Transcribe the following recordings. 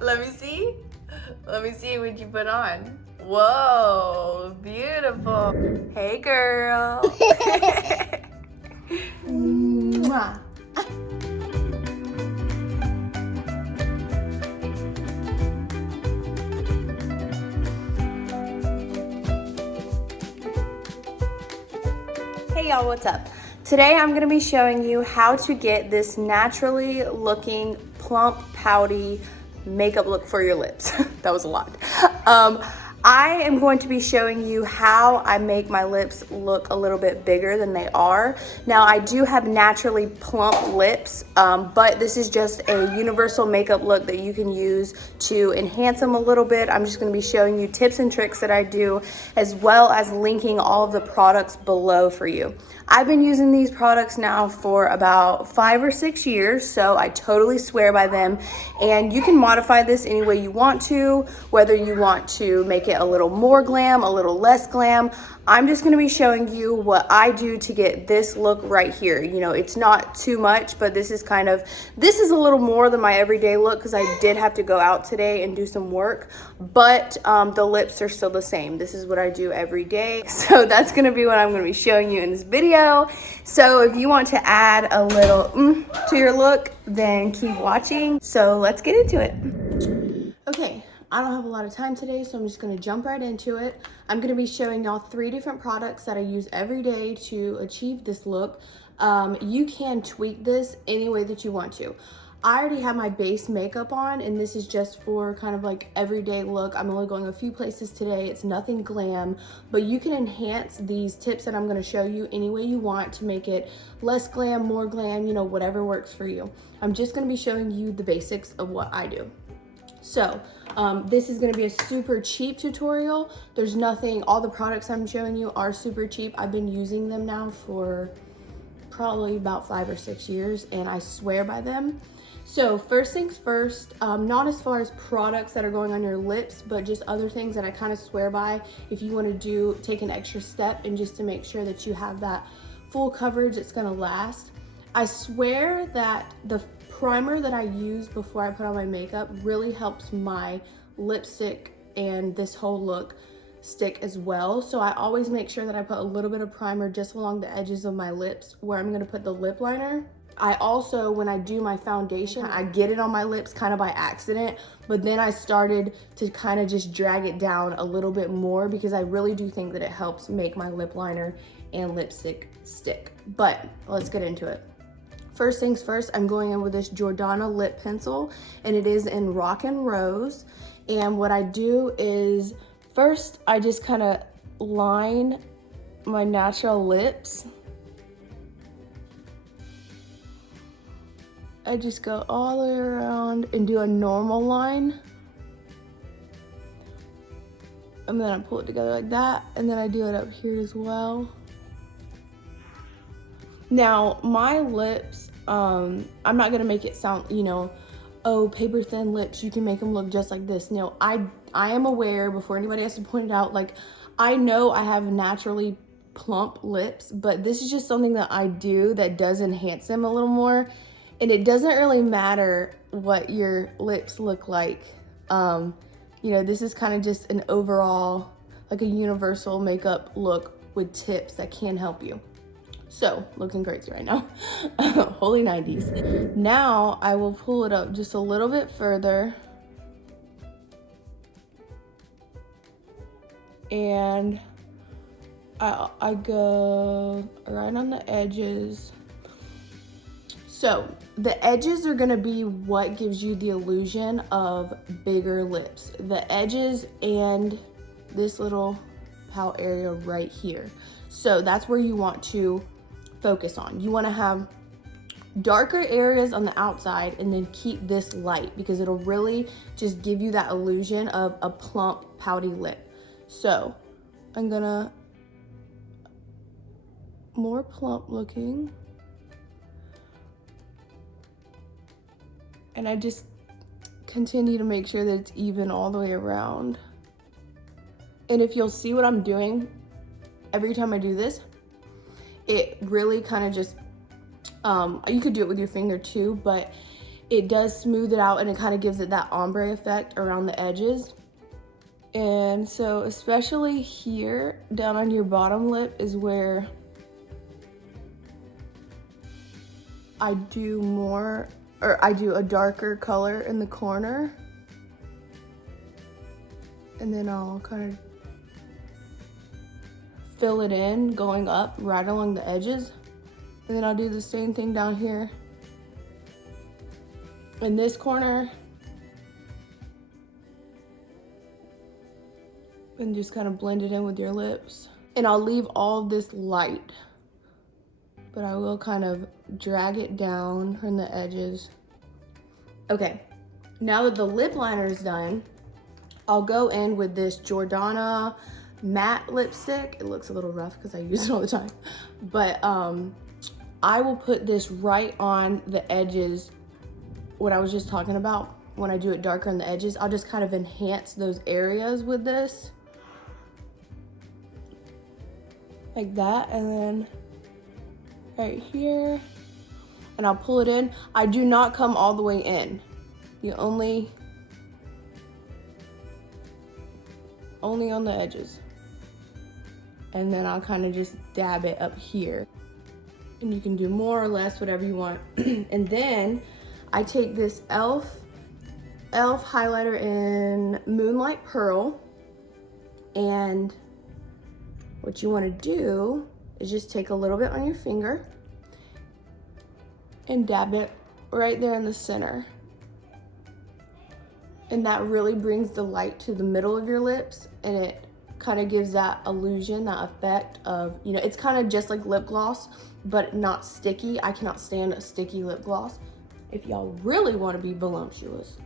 Let me see. Let me see what you put on. Whoa, beautiful. Hey, girl. Mwah. Hey y'all, what's up? Today I'm going to be showing you how to get this naturally looking plump pouty makeup look for your lips. That was a lot. I am going to be showing you how I make my lips look a little bit bigger than they are. Now I do have naturally plump lips, but this is just a universal makeup look that you can use to enhance them a little bit. I'm just going to be showing you tips and tricks that I do, as well as linking all of the products below for you. I've been using these products now for about 5 or 6 years, so I totally swear by them. And you can modify this any way you want to, whether you want to make it a little more glam, a little less glam. I'm just gonna be showing you what I do to get this look right here. You know, it's not too much, but this is a little more than my everyday look because I did have to go out today and do some work, but the lips are still the same. This is what I do every day. So that's gonna be what I'm gonna be showing you in this video. So if you want to add a little to your look, then keep watching. So let's get into it. Okay. I don't have a lot of time today, so I'm just gonna jump right into it. I'm gonna be showing y'all 3 different products that I use every day to achieve this look. You can tweak this any way that you want to. I already have my base makeup on, and this is just for kind of like everyday look. I'm only going a few places today. It's nothing glam, but you can enhance these tips that I'm gonna show you any way you want to make it less glam, more glam, you know, whatever works for you. I'm just gonna be showing you the basics of what I do. So this is going to be a super cheap tutorial. There's nothing, all the products I'm showing you are super cheap. I've been using them now for probably about 5 or 6 years, and I swear by them. So first things first, not as far as products that are going on your lips, but just other things that I kind of swear by if you want to take an extra step and just to make sure that you have that full coverage that's going to last. I swear that the primer that I use before I put on my makeup really helps my lipstick and this whole look stick as well. So I always make sure that I put a little bit of primer just along the edges of my lips where I'm going to put the lip liner. I also, when I do my foundation, I get it on my lips kind of by accident, but then I started to kind of just drag it down a little bit more because I really do think that it helps make my lip liner and lipstick stick. But let's get into it. First things first, I'm going in with this Jordana lip pencil, and it is in Rock and Rose. And what I do is, first I just kind of line my natural lips. I just go all the way around and do a normal line. And then I pull it together like that, and then I do it up here as well. Now, my lips, I'm not gonna make it sound, you know, oh, paper thin lips, you can make them look just like this. No, I am aware, before anybody else to point it out, like, I know I have naturally plump lips, but this is just something that I do that does enhance them a little more. And it doesn't really matter what your lips look like. You know, this is kind of just an overall, like a universal makeup look with tips that can help you. So, looking crazy right now. Holy 90s. Now, I will pull it up just a little bit further. And I go right on the edges. So, the edges are gonna be what gives you the illusion of bigger lips. The edges and this little pout area right here. So, that's where you want to focus on. You want to have darker areas on the outside and then keep this light because it'll really just give you that illusion of a plump, pouty lip. So I'm gonna more plump looking, and I just continue to make sure that it's even all the way around. And if you'll see what I'm doing every time I do this, it really kind of just, you could do it with your finger too, but it does smooth it out and it kind of gives it that ombre effect around the edges. And so especially here down on your bottom lip is where I do more, or I do a darker color in the corner. And then I'll kind of fill it in going up right along the edges. And then I'll do the same thing down here in this corner. And just kind of blend it in with your lips. And I'll leave all this light, but I will kind of drag it down from the edges. Okay, now that the lip liner is done, I'll go in with this Jordana matte lipstick. It looks a little rough because I use it all the time, but I will put this right on the edges, what I was just talking about. When I do it darker on the edges, I'll just kind of enhance those areas with this. Like that, and then right here, and I'll pull it in. I do not come all the way in. You only on the edges. And then I'll kind of just dab it up here. And you can do more or less, whatever you want. And then I take this e.l.f. highlighter in Moonlight Pearl, and what you want to do is just take a little bit on your finger and dab it right there in the center. And that really brings the light to the middle of your lips, and it kind of gives that illusion, that effect of, you know, it's kind of just like lip gloss, but not sticky. I cannot stand a sticky lip gloss. If y'all really want to be voluptuous,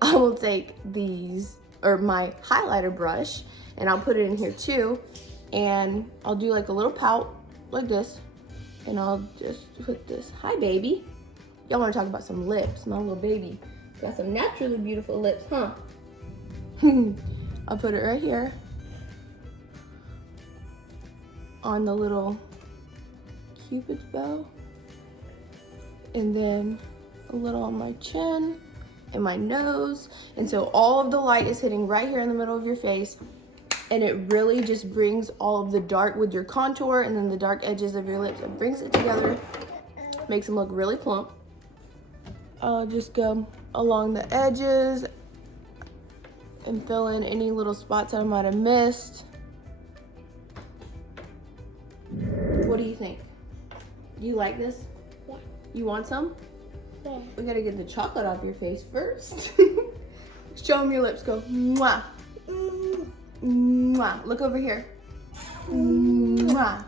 I will take these, or my highlighter brush, and I'll put it in here too, and I'll do like a little pout like this, and I'll just put this. Hi baby, y'all want to talk about some lips? My little baby got some naturally beautiful lips, huh? I'll put it right here on the little Cupid's bow, and then a little on my chin and my nose. And so all of the light is hitting right here in the middle of your face, and it really just brings all of the dark with your contour and then the dark edges of your lips. It brings it together, makes them look really plump. I'll just go along the edges and fill in any little spots I might have missed. What do you think? Do you like this? Yeah. You want some? Yeah. We gotta get the chocolate off your face first. Show them your lips. Go. Mwah. Mwah. Look over here. Mwah.